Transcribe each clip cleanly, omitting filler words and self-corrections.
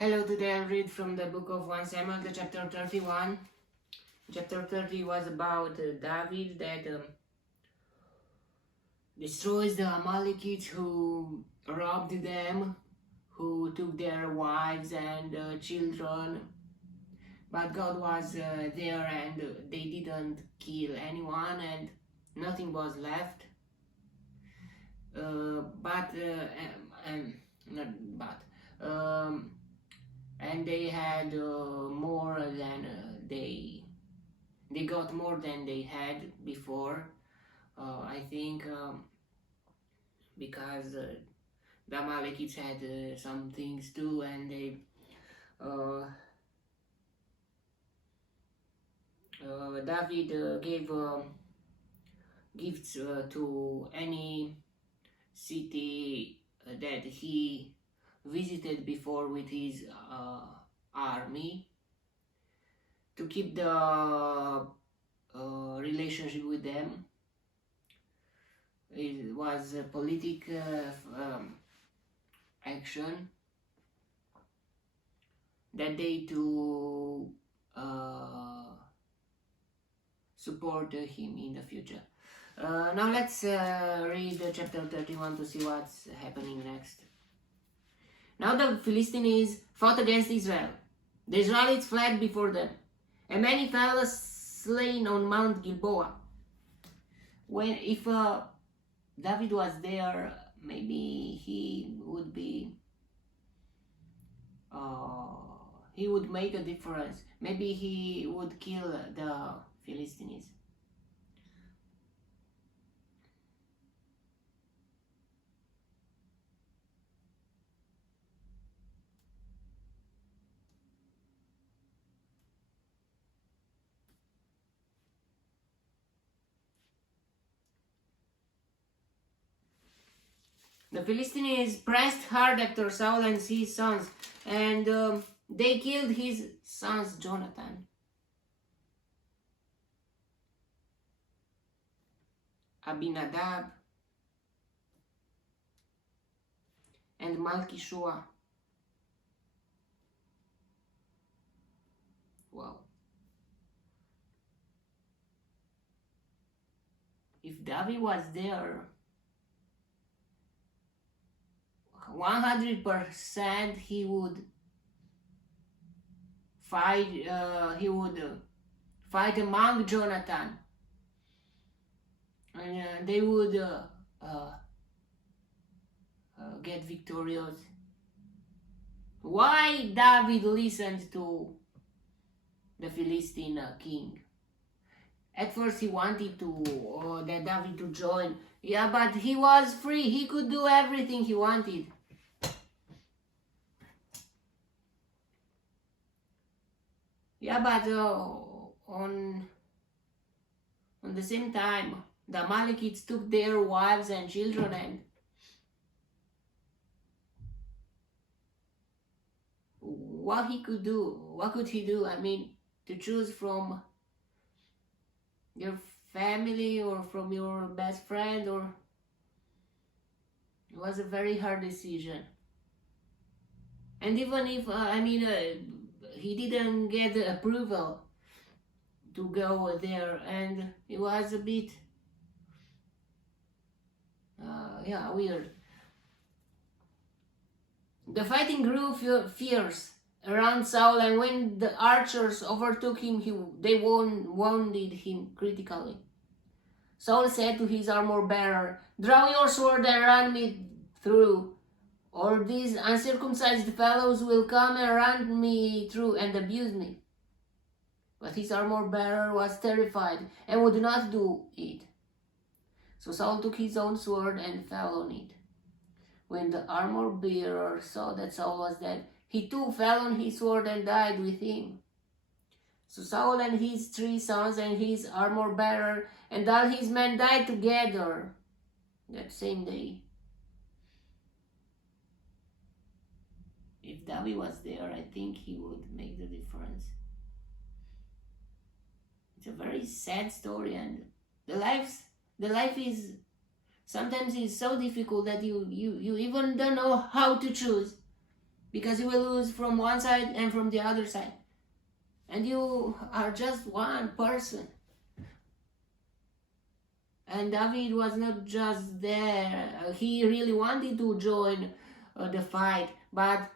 Hello, today I'll read from the book of 1 Samuel, the chapter 31. Chapter 30 was about David that destroys the Amalekites who robbed them, who took their wives and children. But God was there and they didn't kill anyone and nothing was left. And they had more than they got more than they had before. I think because the Amalekites had some things too, and they David gave gifts to any city that he visited before with his army to keep the relationship with them. It was a political action that they to support him in the future. Now let's read chapter 31 to see what's happening next. Now the Philistines fought against Israel. The Israelites fled before them, and many fell slain on Mount Gilboa. If David was there, maybe he would make a difference. Maybe he would kill the Philistines. The Philistines pressed hard after Saul and his sons, and they killed his sons Jonathan, Abinadab, and Malchishua. Wow. If David was there, 100% he would fight. He would fight among Jonathan, and they would get victorious. Why David listened to the Philistine king? At first he wanted to that David to join. Yeah, but he was free. He could do everything he wanted. Yeah, but on the same time, the Amalekites took their wives and children, and what could he do? I mean, to choose from your family or from your best friend, or it was a very hard decision. And even if he didn't get the approval to go there, and it was a bit weird. The fighting grew fierce around Saul, and when the archers overtook him, they wounded him critically. Saul said to his armor bearer, "Draw your sword and run me through, or these uncircumcised fellows will come and run me through and abuse me." But his armor bearer was terrified and would not do it. So Saul took his own sword and fell on it. When the armor bearer saw that Saul was dead, he too fell on his sword and died with him. So Saul and his 3 sons and his armor bearer and all his men died together that same day. If David was there, I think he would make the difference. It's a very sad story, and the life is sometimes is so difficult that you even don't know how to choose. because you will lose from one side and from the other side, and you are just one person. And David was not just there. He really wanted to join the fight, but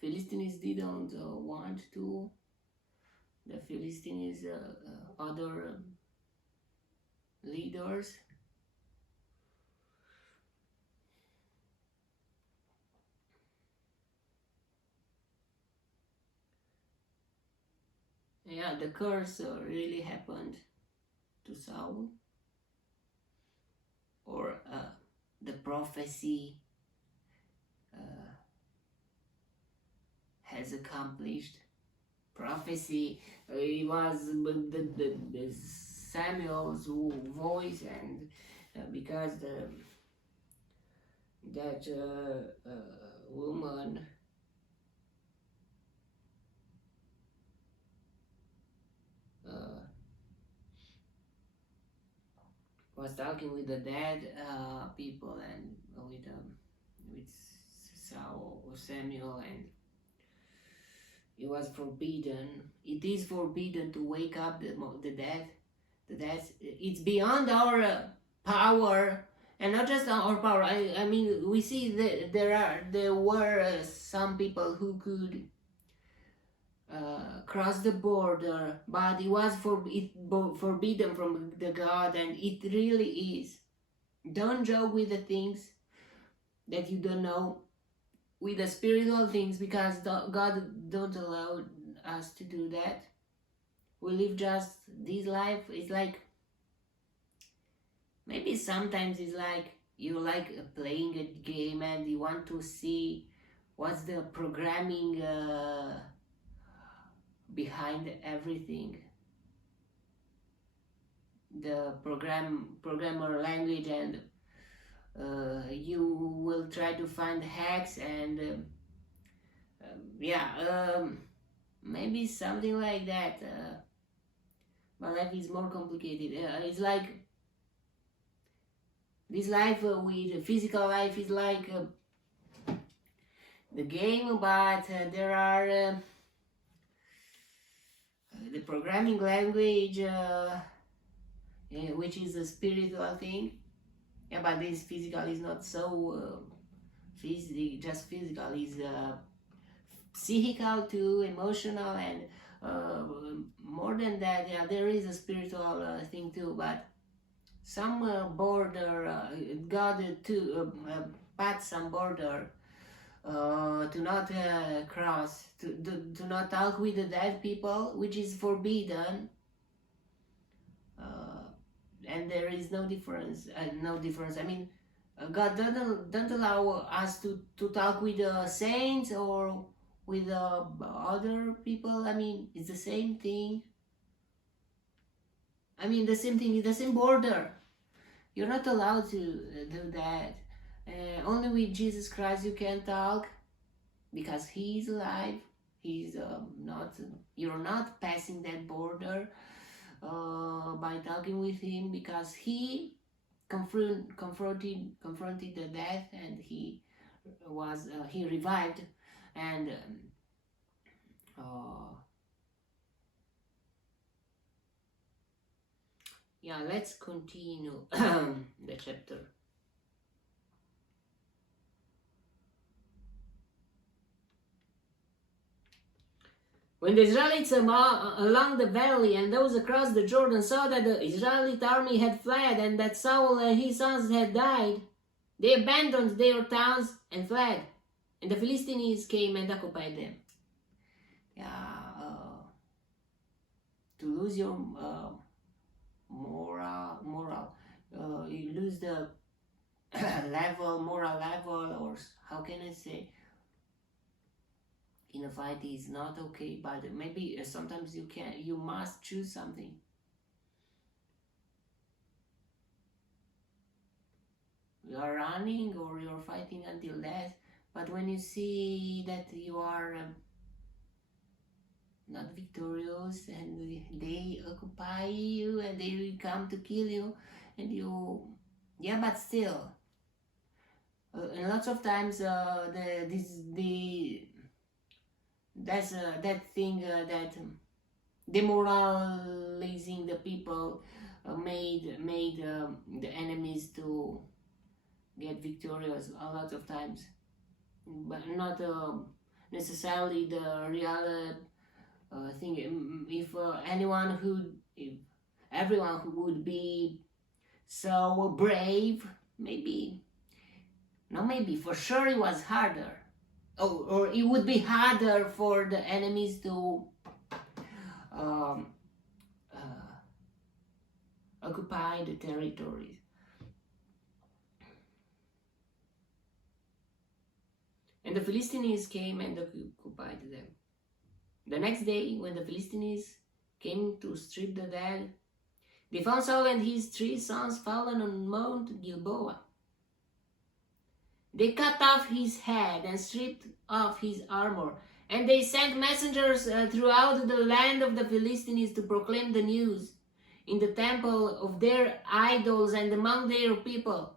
Philistines didn't want to. The Philistines, other leaders, yeah, the curse really happened to Saul, or the prophecy uh, has accomplished. Prophecy, it was the Samuel's voice, and because that woman uh, was talking with the dead people, and with Samuel, and it was forbidden. It is forbidden to wake up the dead. The dead. It's beyond our power, and not just our power. I mean, we see that there were some people who could cross the border, but it was forbidden from the God, and it really is. Don't joke with the things that you don't know, with the spiritual things, because God don't allow us to do that. We live just this life. It's like, maybe sometimes it's like you like playing a game and you want to see what's the programming behind everything, the programmer language, and you will try to find hacks, and yeah, maybe something like that. But life is more complicated. It's like this life with physical life is like the game, but there are the programming language, which is a spiritual thing. Yeah, but this physical is not so just physical. Is psychical too, emotional, and more than that, yeah, there is a spiritual thing too. But some border, God to pat some border to not cross, to not talk with the dead people, which is forbidden. Uh, and there is no difference. No difference. I mean, God don't allow us to talk with the saints or with other people. I mean, it's the same thing. I mean, the same thing, the same border. You're not allowed to do that. Only with Jesus Christ you can talk, because He's alive. He's not. You're not passing that border by talking with Him, because He confronted the death, and He revived, and yeah, let's continue the chapter. When the Israelites along the valley and those across the Jordan saw that the Israelite army had fled, and that Saul and his sons had died, they abandoned their towns and fled, and the Philistines came and occupied them. Yeah, to lose your moral, you lose the moral level, or how can I say, in a fight is not okay, but maybe sometimes you must choose something. You are running or you're fighting until death, but when you see that you are not victorious, and they occupy you and they come to kill you, and you, yeah, but still and lots of times that thing that demoralizing the people made the enemies to get victorious a lot of times, but not necessarily the real thing. If if everyone who would be so brave, maybe, no, maybe for sure it was harder, or it would be harder for the enemies to um, uh, occupy the territories. And the Philistines came and occupied them. The next day, when the Philistines came to strip the dead, they found Saul and his 3 sons fallen on Mount Gilboa. They cut off his head and stripped off his armor, and they sent messengers throughout the land of the Philistines to proclaim the news in the temple of their idols and among their people.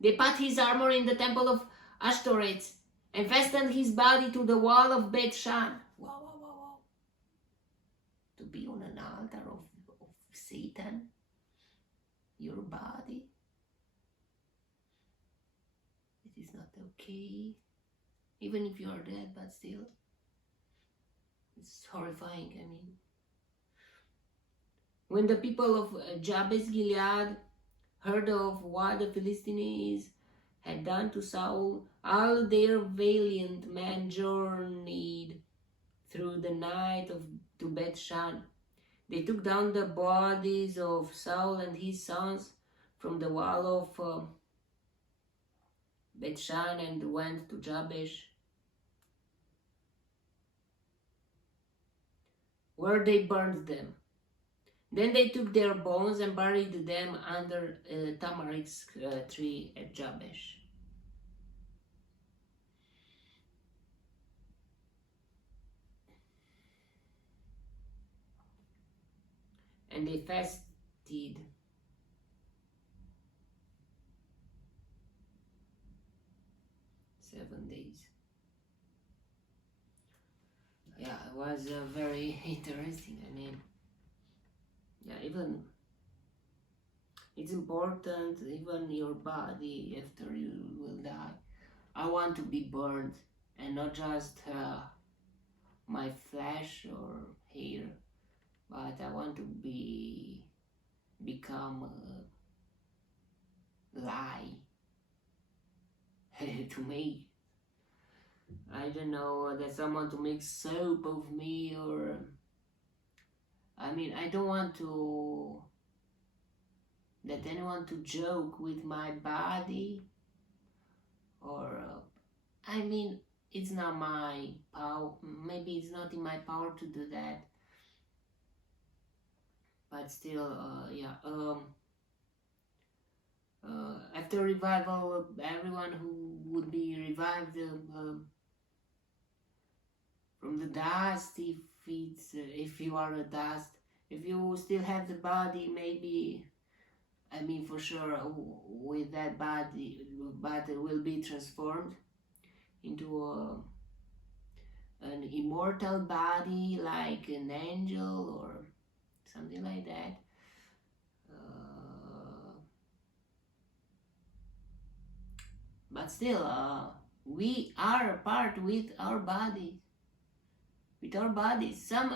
They put his armor in the temple of Ashtoreth and fastened his body to the wall of Beth Shan. Wow, wow, wow, wow. To be on an altar of Satan, your body. It is not okay. Even if you are dead, but still. It's horrifying, I mean. When the people of Jabez Gilead heard of what the Philistines had done to Saul, all their valiant men journeyed through the night to Beth Shan. They took down the bodies of Saul and his sons from the wall of Beth Shan and went to Jabesh, where they burned them. Then they took their bones and buried them under a tamarisk tree at Jabesh. And they fasted 7 days. Yeah, it was very interesting. I mean, yeah, even it's important, even your body after you will die. I want to be burned, and not just my flesh or hair, but I want to become lie to make, I don't know, that someone to make soap of me, or I mean, I don't want to that anyone to joke with my body, or I mean, it's not my power, maybe it's not in my power to do that, but still, after revival, everyone who would be revived from the dust, if you are a dust, if you still have the body, maybe, I mean, for sure, with that body will be transformed into an immortal body, like an angel or something like that. But still, we are apart with our bodies. Some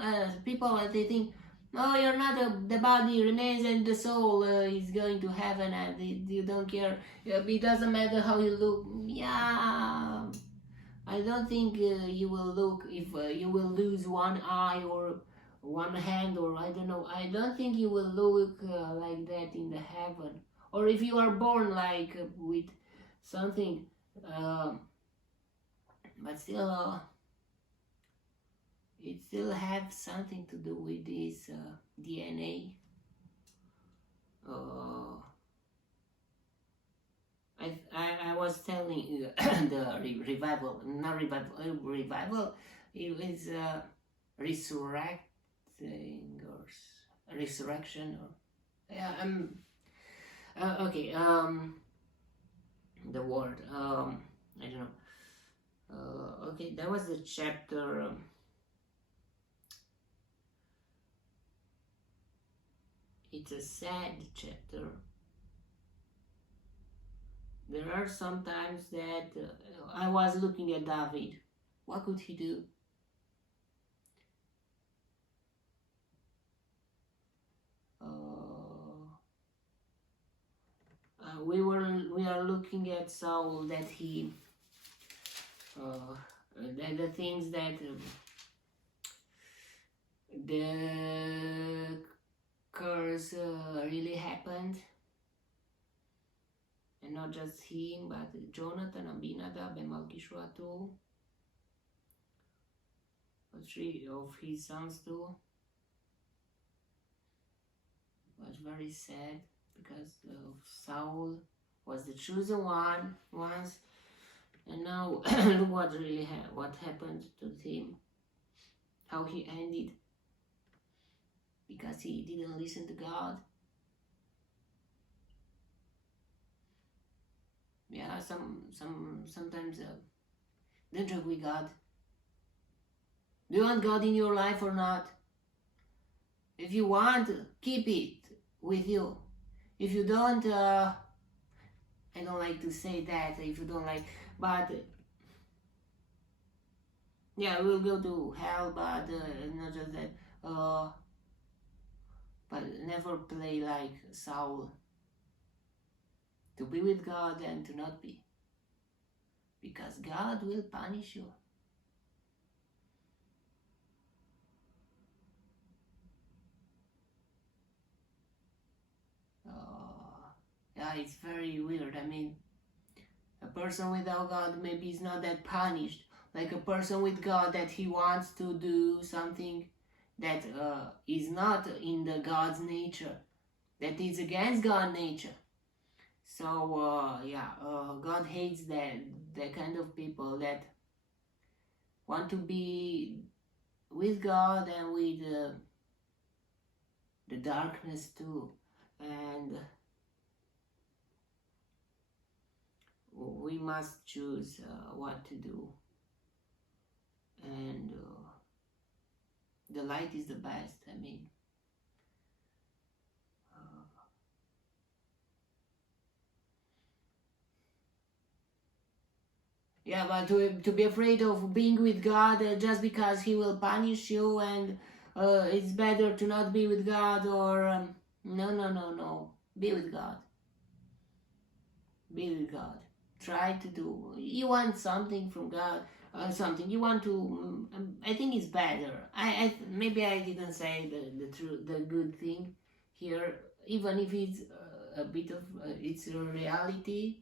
people, they think, no, you're not the body remains and the soul is going to heaven, and you don't care. It doesn't matter how you look. Yeah, I don't think you will look, if you will lose one eye or one hand, or I don't know. I don't think you will look like that in the heaven. Or if you are born like with something, but still, it still have something to do with this DNA. I was telling you the revival. It is resurrecting or resurrection, or yeah. Okay. the word. I don't know. Okay, that was the chapter. It's a sad chapter. There are some times that I was looking at David. What could he do? We are looking at Saul, that he the things that the curse really happened, and not just him, but Jonathan, Abinadab, and Malchishua too, 3 of his sons too. It was very sad, because Saul was the chosen one once, and now look what really what happened to him, how he ended, because he didn't listen to God. Yeah, sometimes don't joke with God. Do you want God in your life or not? If you want, keep it with you. If you don't, I don't like to say that, if you don't like, but yeah, we'll go to hell, but not just that, but never play like Saul, to be with God and to not be, because God will punish you. Yeah, it's very weird. I mean, a person without God maybe is not that punished, like a person with God, that he wants to do something that is not in the God's nature, that is against God's nature. So God hates that kind of people that want to be with God and with the darkness too, and we must choose what to do, and the light is the best. I mean, yeah, but to be afraid of being with God just because he will punish you, and it's better to not be with God, or no, be with God. Be with God. Try to do. You want something from God, something you want to. I think it's better. Maybe I didn't say the good thing here, even if it's a bit of it's a reality.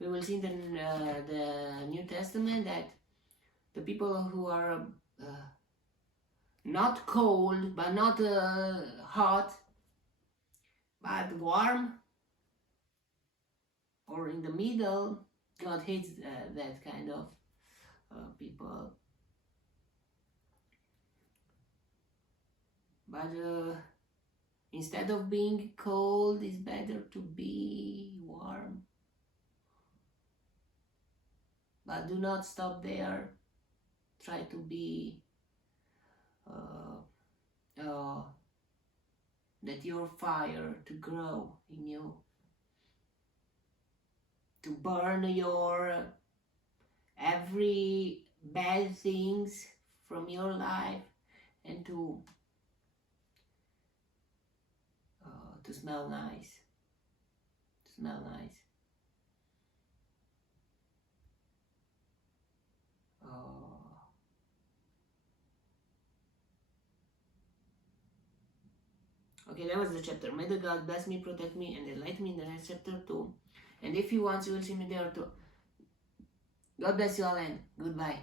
We will see in the New Testament that the people who are not cold but not hot but warm, or in the middle, God hates that kind of people. But instead of being cold, it's better to be warm. But do not stop there. Try to be that your fire to grow in you, to burn your every bad things from your life, and to smell nice. Smell nice. Okay, that was the chapter. May the God bless me, protect me, and enlighten me in the next chapter too. And if you want, you will see me there too. God bless you all, and goodbye.